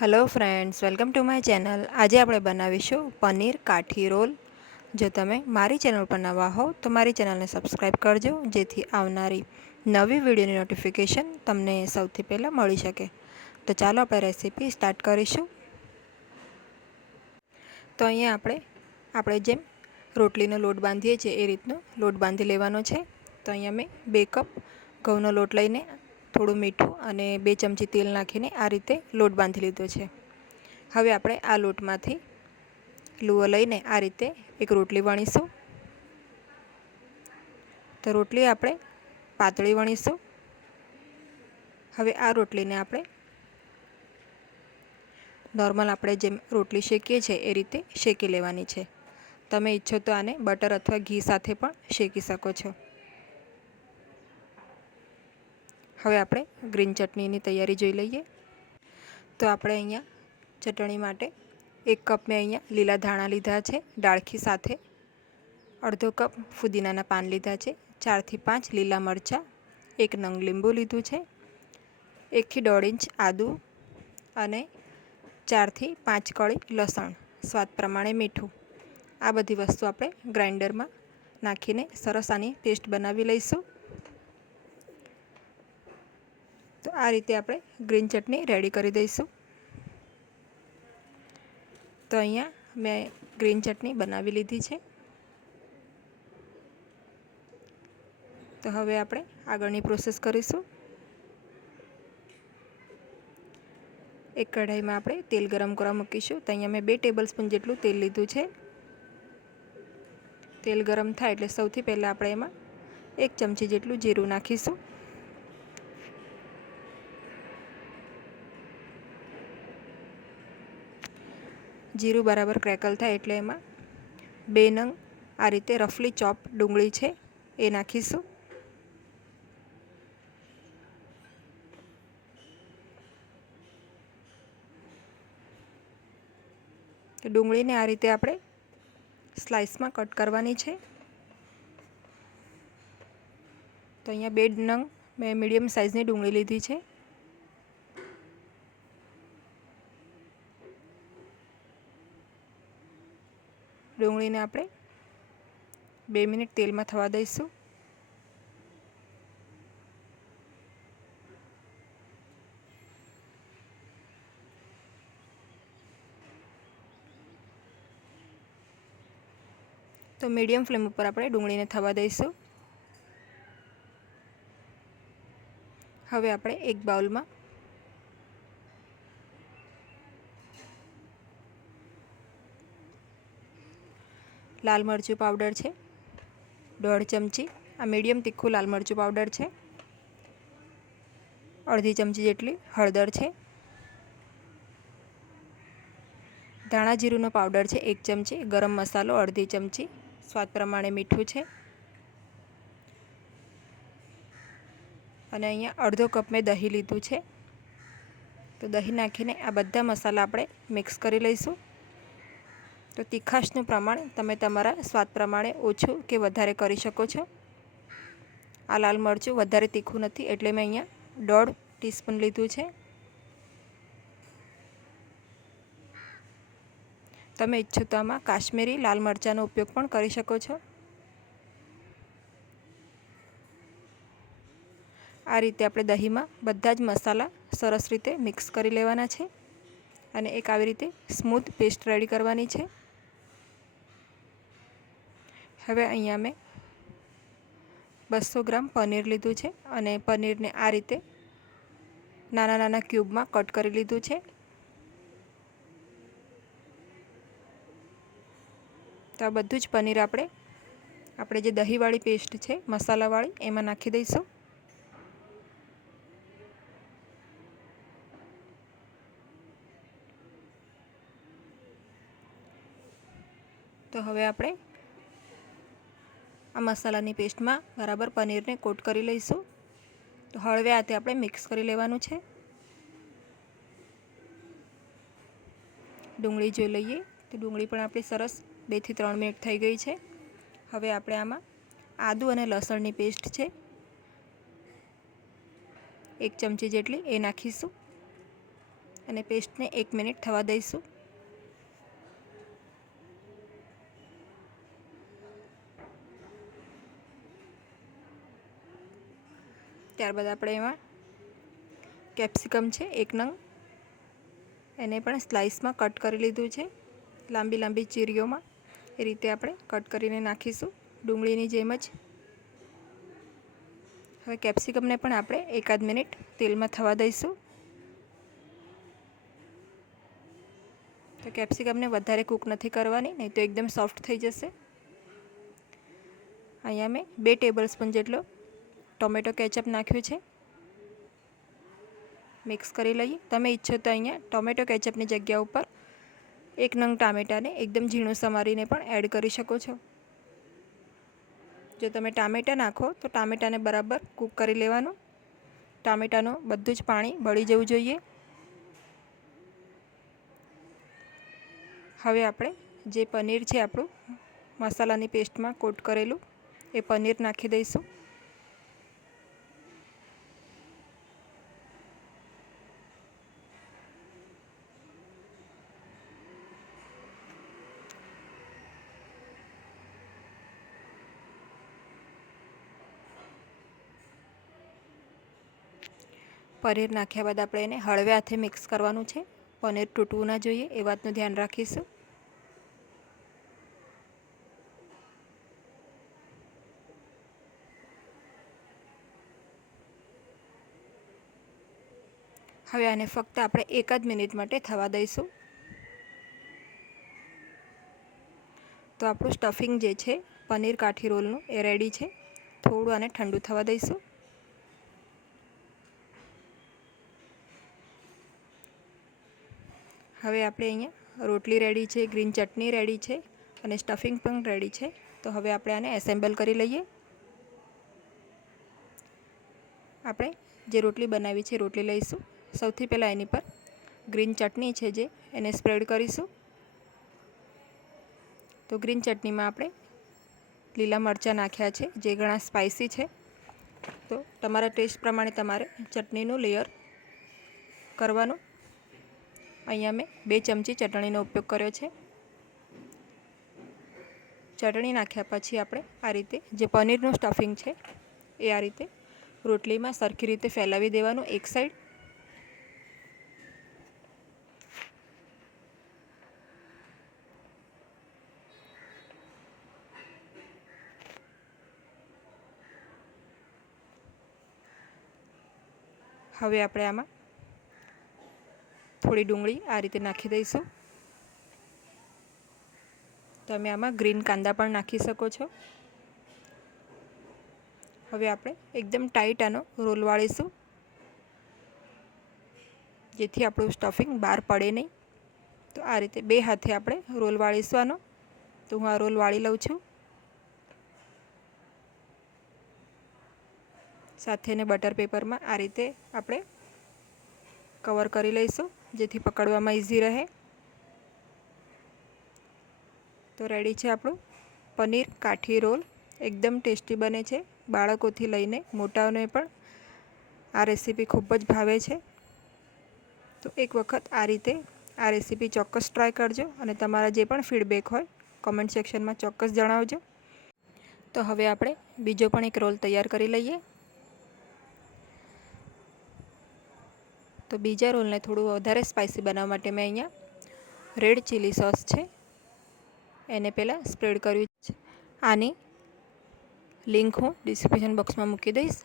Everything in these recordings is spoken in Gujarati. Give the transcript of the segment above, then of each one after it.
Hello friends welcome to my channel આજે આપણે બનાવીશું પનીર કાઠી રોલ. જો તમે મારી ચેનલ પર નવા હો, તો મારી ચેનલને સબસ્ક્રાઈબ કરજો, જેથી આવનારી નવી વિડીયોની નોટિફિકેશન તમને સૌથી પહેલાં મળી શકે. તો ચાલો આપણે રેસીપી સ્ટાર્ટ કરીશું. તો અહીંયા આપણે આપણે જેમ રોટલીનો લોટ બાંધીએ છીએ, એ રીતનો લોટ બાંધી લેવાનો છે. તો અહીંયા મેં બે કપ ઘઉંનો લોટ લઈને થોડું મીઠું અને બે ચમચી તેલ નાખીને આ રીતે લોટ બાંધી લીધો છે. હવે આપણે આ લોટમાંથી લુઓ લઈને આ રીતે એક રોટલી વણીશું. તો રોટલી આપણે પાતળી વણીશું. હવે આ રોટલીને આપણે નોર્મલ આપણે જેમ રોટલી શેકીએ છીએ એ રીતે શેકી લેવાની છે. તમે ઈચ્છો તો આને બટર અથવા ઘી સાથે પણ શેકી શકો છો. હવે આપણે ગ્રીન ચટણીની તૈયારી જોઈ લઈએ. તો આપણે અહીંયા ચટણી માટે એક કપ મેં અહીંયા લીલા ધાણા લીધા છે, ડાળખી સાથે અડધો કપ ફુદીનાના પાન લીધા છે, ચારથી પાંચ લીલા મરચાં, એક નંગ લીંબુ લીધું છે, એકથી દોઢ ઇંચ આદું અને ચારથી પાંચ કળી લસણ, સ્વાદ પ્રમાણે મીઠું. આ બધી વસ્તુ આપણે ગ્રાઇન્ડરમાં નાખીને સરસ આની પેસ્ટ બનાવી લઈશું તો આ રીતે આપણે ગ્રીન ચટણી રેડી કરી દઈશું. તો અહીંયા મેં ગ્રીન ચટણી બનાવી લીધી છે. તો હવે આપણે આગળની પ્રોસેસ કરીશું. એક કઢાઈમાં આપણે તેલ ગરમ કરવા મૂકીશું. તો અહીંયા મેં બે ટેબલ સ્પૂન જેટલું તેલ લીધું છે. તેલ ગરમ થાય એટલે સૌથી પહેલાં આપણે એમાં એક ચમચી જેટલું જીરું નાખીશું. જીરું બરાબર ક્રેકલ થાય એટલે એમાં બે નંગ આ રીતે રફલી ચોપ ડુંગળી છે એ નાખીશું. ડુંગળીને આ રીતે આપણે સ્લાઇસમાં કટ કરવાની છે. તો અહીંયા બે નંગ મેં મીડિયમ સાઇઝની ડુંગળી લીધી છે. ડુંગળીને આપણે બે મિનિટ તેલમાં થવા દઈશું. તો મીડિયમ ફ્લેમ ઉપર આપણે ડુંગળીને થવા દઈશું. હવે આપણે એક બાઉલમાં લાલ મરચું પાવડર છે. દોઢ ચમચી. આ મીડિયમ તીખું લાલ મરચું પાવડર છે. અડધી ચમચી જેટલી હળદર છે. ધાણા જીરુંનો પાવડર છે, એક ચમચી. ગરમ મસાલો, અડધી ચમચી. સ્વાદ પ્રમાણે મીઠું છે. અને અહીંયા અડધો કપ મેં દહીં લીધું છે. તો દહીં નાખીને આ બધા મસાલા આપણે મિક્સ કરી લઈશું. તો તીખાશનું પ્રમાણ તમે તમારા સ્વાદ પ્રમાણે ઓછું કે વધારે કરી શકો છો. આ લાલ મરચું વધારે તીખું નથી એટલે મેં અહીંયા દોઢ ટીસ્પૂન લીધું છે. તમે ઈચ્છો તો આમાં કાશ્મીરી લાલ મરચાંનો ઉપયોગ પણ કરી શકો છો. આ રીતે આપણે દહીંમાં બધા જ મસાલા સરસ રીતે મિક્સ કરી લેવાના છે અને એક આવી રીતે સ્મૂથ પેસ્ટ રેડી કરવાની છે. હવે અહીંયા મેં બસો ગ્રામ પનીર લીધું છે અને પનીરને આ રીતે નાના નાના ક્યુબમાં કટ કરી લીધું છે. તો આ બધું જ પનીર આપણે આપણે જે દહીંવાળી પેસ્ટ છે, મસાલાવાળી, એમાં નાખી દઈશું. તો હવે આપણે આ મસાલાની પેસ્ટમાં બરાબર પનીરને કોટ કરી લઈશું. તો હળવે હાથે આપણે મિક્સ કરી લેવાનું છે. ડુંગળી જોઈ લઈએ. તો ડુંગળી પણ આપણી સરસ બેથી ત્રણ મિનિટ થઈ ગઈ છે. હવે આપણે આમાં આદુ અને લસણની પેસ્ટ છે. એક ચમચી જેટલી એ નાખીશું. અને પેસ્ટને એક મિનિટ થવા દઈશું. ત્યારબાદ આપણે એમાં કેપ્સિકમ છે, એક નંગ. એને પણ સ્લાઇસમાં કટ કરી લીધું છે. લાંબી લાંબી ચીરીઓમાં એ રીતે આપણે કટ કરીને નાખીશું ડુંગળીની જેમ જ. હવે કેપ્સિકમને પણ આપણે એકાદ મિનિટ તેલમાં થવા દઈશું. તો કેપ્સિકમને વધારે કૂક નથી કરવાની, નહીં તો એકદમ સોફ્ટ થઈ જશે. અહીંયા મેં બે ટેબલ સ્પૂન જેટલો ટોમેટો કેચઅપ નાખ્યું છે. મિક્સ કરી લઈએ. તમે ઈચ્છો તો અહીંયા ટોમેટો કેચઅપની જગ્યા ઉપર એક નંગ ટામેટાને એકદમ ઝીણું સમારીને પણ એડ કરી શકો છો. જો તમે ટામેટાં નાખો તો ટામેટાને બરાબર કૂક કરી લેવાનું. ટામેટાનું બધું જ પાણી બળી જવું જોઈએ. હવે આપણે જે પનીર છે આપણું મસાલાની પેસ્ટમાં કોટ કરેલું, એ પનીર નાખી દઈશું. પનીર નાખ્યા બાદ આપણે એને હળવે હાથે મિક્સ કરવાનું છે. પનીર તૂટવું ના જોઈએ, એ વાતનું ધ્યાન રાખીશું. હવે આને ફક્ત આપણે એક જ મિનિટ માટે થવા દઈશું. તો આપણું સ્ટફિંગ જે છે, પનીર કાઠી રોલનું એ રેડી છે. થોડું આને ઠંડુ થવા દઈશું. હવે આપણે અહીંયા રોટલી રેડી છે ગ્રીન ચટણી રેડી છે અને સ્ટફિંગ પણ રેડી છે. તો હવે આપણે આને એસેમ્બલ કરી લઈએ. આપણે જે રોટલી બનાવી છે રોટલી લઈશું. સૌથી પહેલાં એની પર ગ્રીન ચટણી છે જે, એને સ્પ્રેડ કરીશું. તો ગ્રીન ચટણીમાં આપણે લીલા મરચાં નાખ્યા છે, જે ઘણા સ્પાઇસી છે. તો તમારા ટેસ્ટ પ્રમાણે તમારે ચટણીનું લેયર કરવાનું. અહીંયા મેં બે ચમચી ચટણીનો ઉપયોગ કર્યો છે. ચટણી નાખ્યા પછી આપણે આ રીતે જે પનીરનું સ્ટફિંગ છે એ આ રીતે રોટલીમાં સરખી રીતે ફેલાવી દેવાનું એક સાઈડ હવે આપણે આમાં થોડી ડુંગળી આ રીતે નાખી દઈશું. તમે આમાં ગ્રીન કાંદા પણ નાખી શકો છો. હવે આપણે એકદમ ટાઈટ આનો રોલ વાળીશું. જેથી આપણું સ્ટફિંગ બહાર પડે નહીં. તો આ રીતે બે હાથે આપણે રોલ વાળીશું આનો. તો હું આ રોલ વાળી લઉં છું. સાથે બટર પેપરમાં આ રીતે આપણે કવર કરી લઈશું. જેથી પકડવામાં ઇઝી રહે. તો રેડી છે આપણું પનીર કાઠી રોલ. એકદમ ટેસ્ટી બને છે બાળકોથી લઈને મોટાઓને પણ. આ રેસીપી ખૂબ જ ભાવે છે. તો એક વખત આ રીતે આ રેસીપી ચોક્કસ ટ્રાય કરજો અને તમારા જે પણ ફીડબેક હોય કોમેન્ટ સેક્શનમાં ચોક્કસ જણાવજો. તો હવે આપણે બીજો પણ એક રોલ તૈયાર કરી લઈએ. તો બીજા રોલને થોડું વધારે સ્પાઇસી બનાવવા માટે મેં અહીંયા રેડ ચીલી સોસ છે. એને પહેલાં સ્પ્રેડ કર્યું છે. આની લિંક હું ડિસ્ક્રિપ્શન બોક્સમાં મૂકી દઈશ.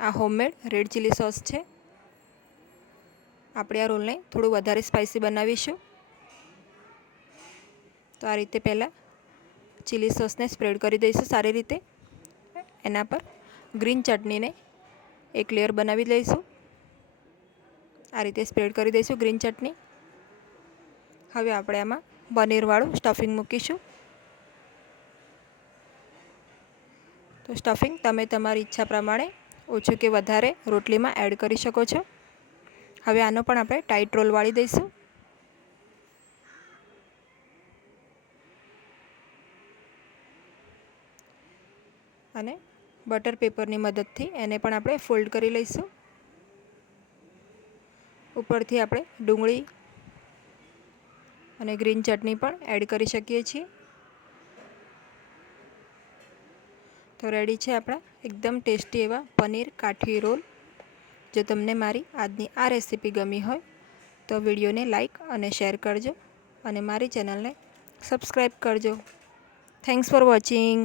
આ હોમમેડ રેડ ચીલી સોસ છે. આપણે આ રોલને થોડું વધારે સ્પાઇસી બનાવીશું. તો આ રીતે પહેલાં ચીલી સોસને સ્પ્રેડ કરી દઈશું સારી રીતે. એના પર ગ્રીન ચટણીને એક લેયર બનાવી લઈશું આ રીતે સ્પ્રેડ કરી દઈશું ગ્રીન ચટણી હવે આપણે આમાં પનીરવાળું સ્ટફિંગ મૂકીશું. તો સ્ટફિંગ તમે તમારી ઈચ્છા પ્રમાણે ઓછું કે વધારે રોટલીમાં એડ કરી શકો છો. હવે આનો પણ આપણે ટાઈટ રોલ વાળી દઈશું. અને બટર પેપરની મદદથી એને પણ આપણે ફોલ્ડ કરી લઈશું. ઉપરથી આપણે ડુંગળી અને ગ્રીન ચટણી પણ એડ કરી શકીએ છીએ. તો રેડી છે આપણા એકદમ ટેસ્ટી એવા પનીર કાઠી રોલ. જો તમને મારી આજની આ રેસીપી ગમી હોય તો વિડીયોને લાઈક અને શેર કરજો અને મારી ચેનલને સબસ્ક્રાઈબ કરજો. Thanks for watching